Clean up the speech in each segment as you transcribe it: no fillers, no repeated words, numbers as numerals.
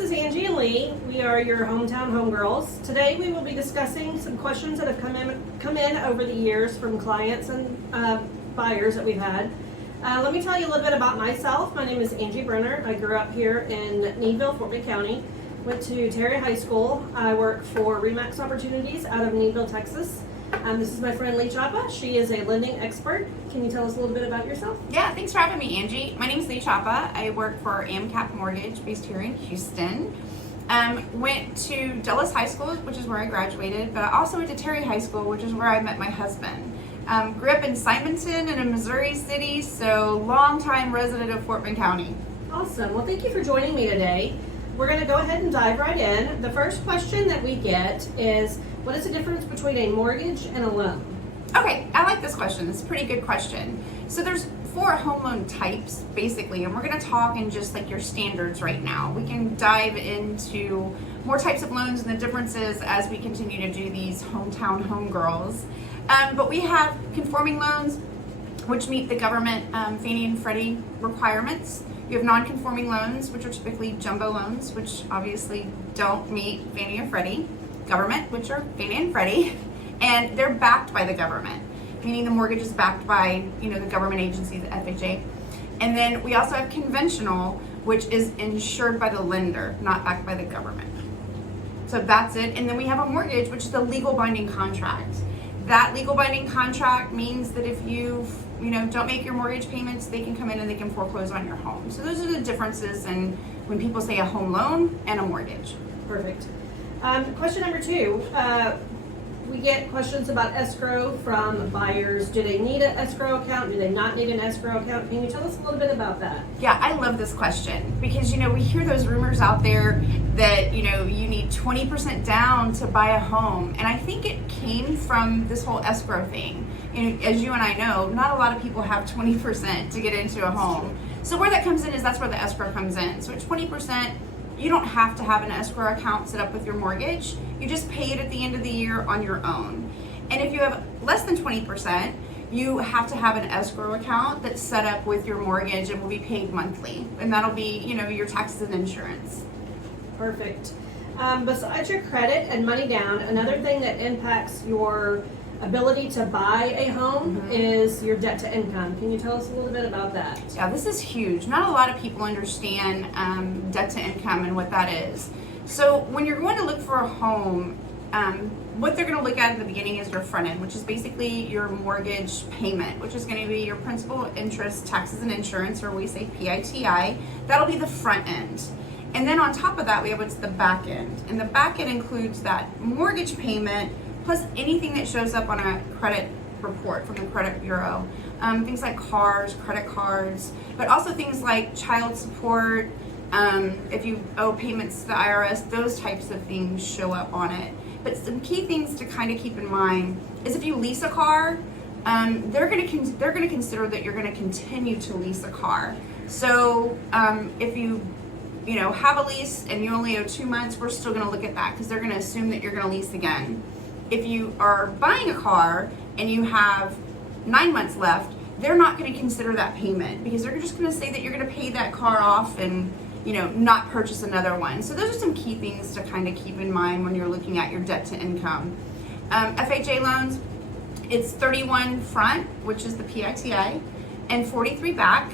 this is Angie and Lee. We are your hometown homegirls. Today we will be discussing some questions that have come in over the years from clients and buyers that we've had. Let me tell you a little bit about myself. My name is Angie Brenner. I grew up here in Needville, Fort Bend County. Went to Terry High School. I work for RE/MAX Opportunities out of Needville, Texas. This is my friend Lee Chapa. She is a lending expert. Can you tell us a little bit about yourself? Yeah, thanks for having me, Angie. My name is Lee Chapa. I work for AMCAP Mortgage based here in Houston. Went to Dulles High School, which is where I graduated, but I also went to Terry High School, which is where I met my husband. Grew up in Simonton in a Missouri city, so longtime resident of Fort Bend County. Awesome. Well, thank you for joining me today. We're going to go ahead and dive right in. The first question that we get is, what is the difference between a mortgage and a loan? Okay, I like this question. It's a pretty good question. So there's 4 home loan types, basically, and we're going to talk in just like your standards right now. We can dive into more types of loans and the differences as we continue to do these hometown homegirls. But we have conforming loans, which meet the government Fannie and Freddie requirements. You have non-conforming loans, which are typically jumbo loans, which obviously don't meet Fannie or Freddie. Government, which are Fannie and Freddie, and they're backed by the government, meaning the mortgage is backed by, the government agency, the FHA. And then we also have conventional, which is insured by the lender, not backed by the government. So that's it. And then we have a mortgage, which is the legal binding contract. That legal binding contract means that if you don't make your mortgage payments, they can come in and they can foreclose on your home. So those are the differences in when people say a home loan and a mortgage. Perfect. Question number 2. We get questions about escrow from buyers. Do they need an escrow account? Do they not need an escrow account? Can you tell us a little bit about that? Yeah, I love this question because, we hear those rumors out there that, you need 20% down to buy a home. And I think it came from this whole escrow thing. As you and I know, not a lot of people have 20% to get into a home. So where that comes in is that's where the escrow comes in. So at 20%, you don't have to have an escrow account set up with your mortgage. You just pay it at the end of the year on your own. And if you have less than 20%, you have to have an escrow account that's set up with your mortgage and will be paid monthly. And that'll be, your taxes and insurance. Perfect. Besides your credit and money down, another thing that impacts your ability to buy a home is your debt to income. Can you tell us a little bit about that? Yeah, this is huge. Not a lot of people understand debt to income and what that is. So when you're going to look for a home, what they're going to look at the beginning is your front end, which is basically your mortgage payment, which is going to be your principal, interest, taxes, and insurance, or we say PITI. That'll be the front end. And then on top of that, we have what's the back end. And the back end includes that mortgage payment plus anything that shows up on a credit report from the credit bureau. Things like cars, credit cards, but also things like child support, if you owe payments to the IRS, those types of things show up on it. But some key things to kind of keep in mind is if you lease a car, they're going to consider that you're going to continue to lease a car. So if you have a lease and you only owe 2 months, we're still going to look at that because they're going to assume that you're going to lease again. If you are buying a car and you have 9 months left, they're not going to consider that payment because they're just going to say that you're going to pay that car off and not purchase another one. So those are some key things to kind of keep in mind when you're looking at your debt to income. FHA loans, it's 31 front, which is the PITI, and 43 back.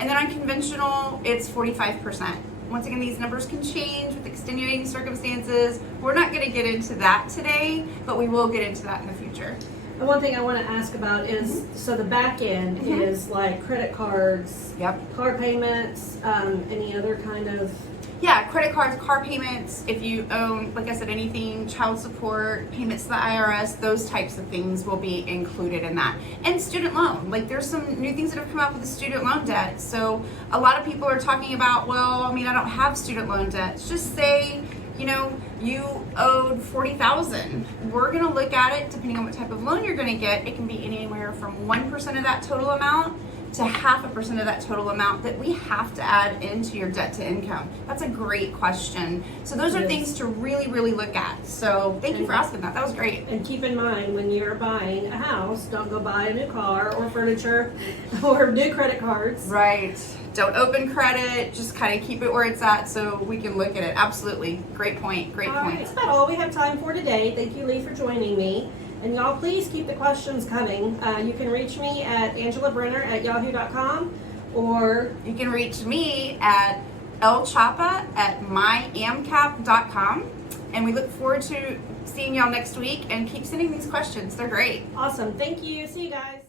And then on conventional, it's 45%. Once again, these numbers can change with extenuating circumstances. We're not going to get into that today, but we will get into that in the future. And one thing I want to ask about is, so the back end is like credit cards, car payments, any other kind of... Yeah, credit cards, car payments, if you own, like I said, anything, child support, payments to the IRS, those types of things will be included in that. And student loan, like there's some new things that have come up with the student loan debt. So a lot of people are talking about, I don't have student loan debt. Just say, you owed $40,000. We're going to look at it depending on what type of loan you're going to get. It can be anywhere from 1% of that total amount to 0.5% of that total amount that we have to add into your debt to income? That's a great question. So those are Yes. things to really, really look at. So thank you for asking that. That was great. And keep in mind, when you're buying a house, don't go buy a new car or furniture or new credit cards. Right. Don't open credit. Just kind of keep it where it's at so we can look at it. Absolutely. Great point. Great All right, point. that's about all we have time for today. Thank you, Lee, for joining me. And y'all, please keep the questions coming. You can reach me at angelabrenner@yahoo.com, or You can reach me at lchapa@myamcap.com. And we look forward to seeing y'all next week, and keep sending these questions. They're great. awesome. Thank you. See you guys.